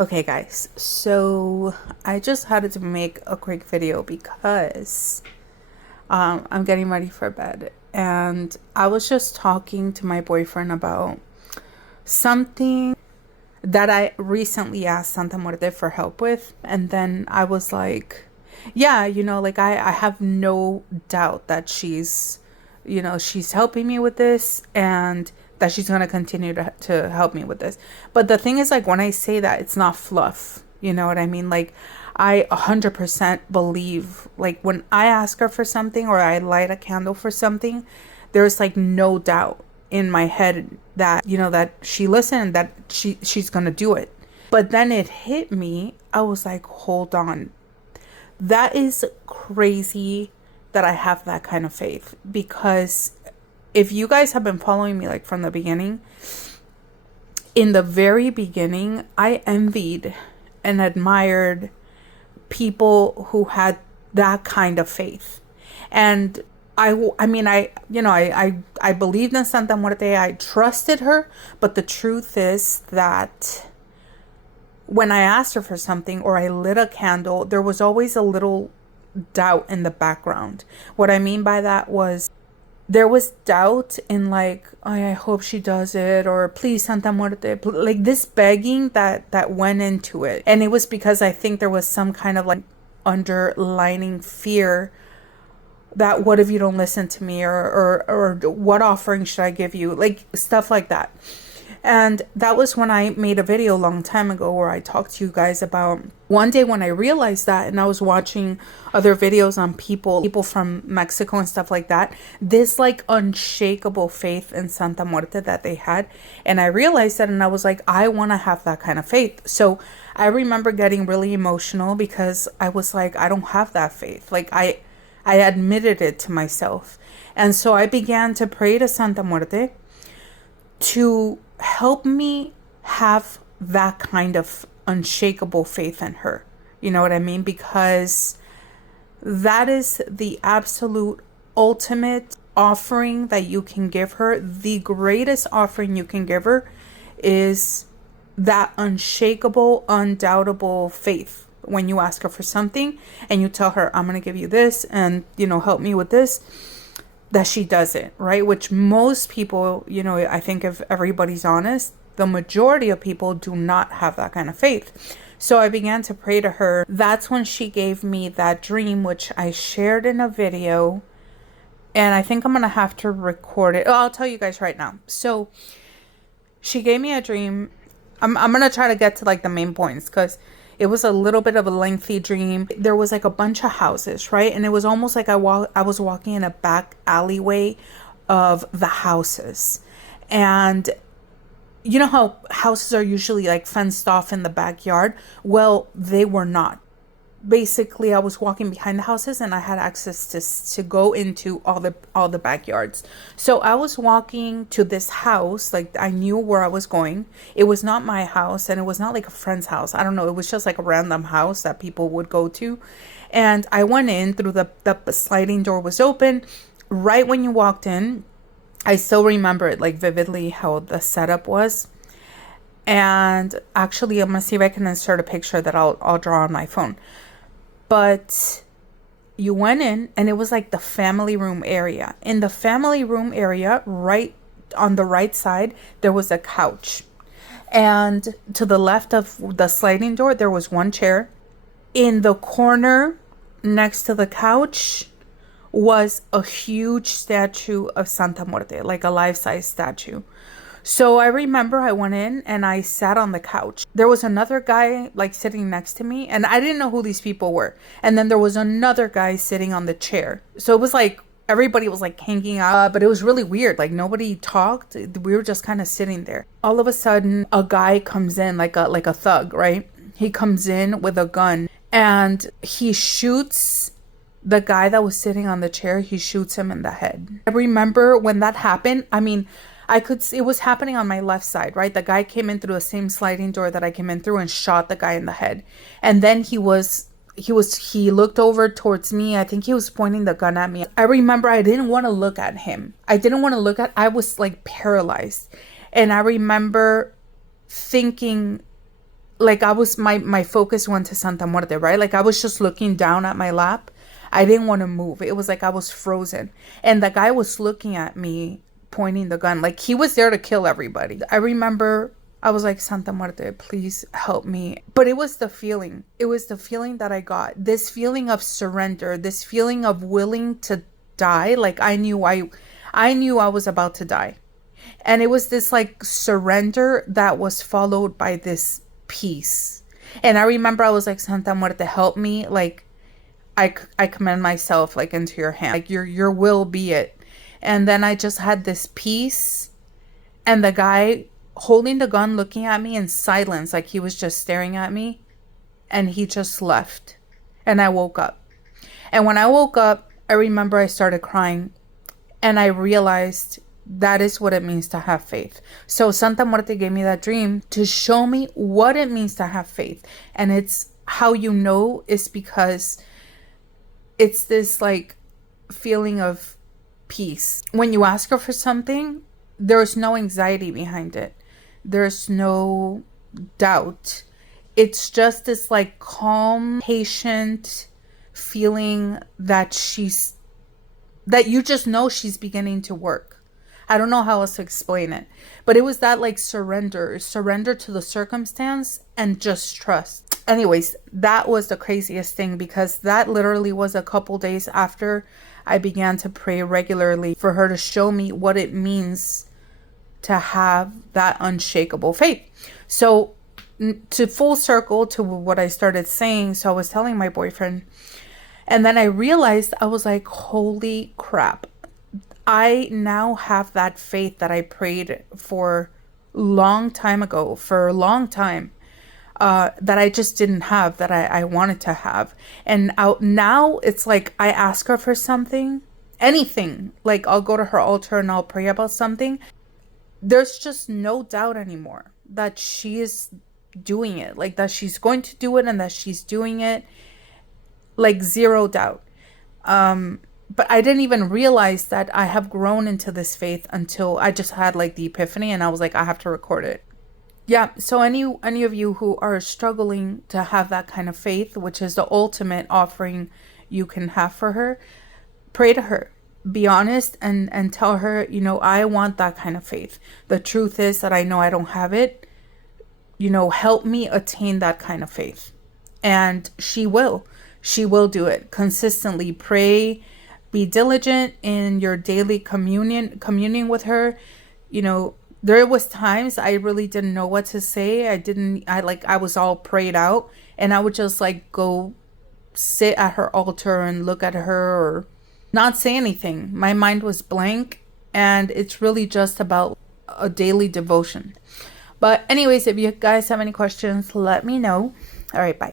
Okay guys, so I just had to make a quick video because I'm getting ready for bed, and I was just talking to my boyfriend about something that I recently asked Santamuerte for help with. And then I was like, yeah, like I have no doubt that she's helping me with this, and that she's going to continue to help me with this. But the thing is, like, when I say that, it's not fluff. You know what I mean? Like, I 100% believe, like, when I ask her for something or I light a candle for something, there's like no doubt in my head that that she listened, that she's gonna do it. But then it hit me. I was like, hold on, that is crazy that I have that kind of faith. Because if you guys have been following me, like, from the beginning, in the very beginning, I envied and admired people who had that kind of faith. And I mean, I believed in Santamuerte. I trusted her. But the truth is that when I asked her for something or I lit a candle, there was always a little doubt in the background. What I mean by that was, there was doubt in, like, oh, I hope she does it, or please Santamuerte, like this begging that went into it. And it was because I think there was some kind of like underlining fear that, what if you don't listen to me, or what offering should I give you, like stuff like that. And that was when I made a video a long time ago where I talked to you guys about one day when I realized that, and I was watching other videos on people from Mexico and stuff like that, this like unshakable faith in Santamuerte that they had. And I realized that, and I was like, I want to have that kind of faith. So I remember getting really emotional because I was like, I don't have that faith. Like, I admitted it to myself. And so I began to pray to Santamuerte to help me have that kind of unshakable faith in her. You know what I mean? Because that is the absolute ultimate offering that you can give her. The greatest offering you can give her is that unshakable, undoubtable faith. When you ask her for something and you tell her, I'm going to give you this, and, help me with this, that she does it, right? Which most people, I think, if everybody's honest, the majority of people do not have that kind of faith. So I began to pray to her. That's when she gave me that dream, which I shared in a video. And I think I'm going to have to record it. Oh, I'll tell you guys right now. So she gave me a dream. I'm going to try to get to like the main points, because it was a little bit of a lengthy dream. There was like a bunch of houses, right? And it was almost like I was walking in a back alleyway of the houses. And you know how houses are usually like fenced off in the backyard? Well, they were not. Basically, I was walking behind the houses and I had access to go into all the backyards. So I was walking to this house, like I knew where I was going. It was not my house, and it was not like a friend's house. I don't know. It was just like a random house that people would go to. And I went in through the sliding door was open. Right when you walked in, I still remember it like vividly how the setup was. And actually, I'm gonna see if I can insert a picture that I'll draw on my phone. But you went in and it was like the family room area. In the family room area, right on the right side, there was a couch. And to the left of the sliding door, there was one chair. In the corner next to the couch was a huge statue of Santamuerte, like a life-size statue. So I remember I went in and I sat on the couch. There was another guy like sitting next to me, and I didn't know who these people were. And then there was another guy sitting on the chair. So it was like everybody was like hanging out, but it was really weird. Like nobody talked. We were just kind of sitting there. All of a sudden, a guy comes in, like a thug, right? He comes in with a gun and he shoots the guy that was sitting on the chair. He shoots him in the head. I remember when that happened. I mean, I could see it was happening on my left side, right? The guy came in through the same sliding door that I came in through and shot the guy in the head. And then he looked over towards me. I think he was pointing the gun at me. I remember I didn't want to look at him. I was like paralyzed. And I remember thinking, like I was, my focus went to Santamuerte, right? Like I was just looking down at my lap. I didn't want to move. It was like I was frozen. And the guy was looking at me, pointing the gun. Like he was there to kill everybody. I remember I was like, Santamuerte, please help me. But it was the feeling. It was the feeling that I got. This feeling of surrender, this feeling of willing to die. Like I knew I was about to die. And it was this like surrender that was followed by this peace. And I remember I was like, Santamuerte, help me. Like I commend myself like into your hand. Like your will be it. And then I just had this peace, and the guy holding the gun looking at me in silence, like he was just staring at me, and he just left. And I woke up. And when I woke up, I remember I started crying, and I realized that is what it means to have faith. So Santamuerte gave me that dream to show me what it means to have faith. And it's how you know is because it's this like feeling of peace. When you ask her for something, there's no anxiety behind it. There's no doubt. It's just this like calm, patient feeling that you just know she's beginning to work. I don't know how else to explain it, but it was that like surrender to the circumstance and just trust. Anyways, that was the craziest thing, because that literally was a couple days after I began to pray regularly for her to show me what it means to have that unshakable faith. So to full circle to what I started saying, so I was telling my boyfriend, and then I realized, I was like, holy crap. I now have that faith that I prayed for long time ago, for a long time, that I just didn't have, that I wanted to have. And now it's like I ask her for something, anything, like I'll go to her altar and I'll pray about something. There's just no doubt anymore that she is doing it, like that she's going to do it and that she's doing it, like zero doubt. But I didn't even realize that I have grown into this faith until I just had like the epiphany, and I was like, I have to record it. Yeah, so any of you who are struggling to have that kind of faith, which is the ultimate offering you can have for her, pray to her. Be honest and tell her, you know, I want that kind of faith. The truth is that I know I don't have it. You know, help me attain that kind of faith. And she will. She will do it. Consistently pray. Be diligent in your daily communing with her. You know, there was times I really didn't know what to say. I was all prayed out, and I would just like go sit at her altar and look at her or not say anything. My mind was blank, and it's really just about a daily devotion. But anyways, if you guys have any questions, let me know. All right, bye.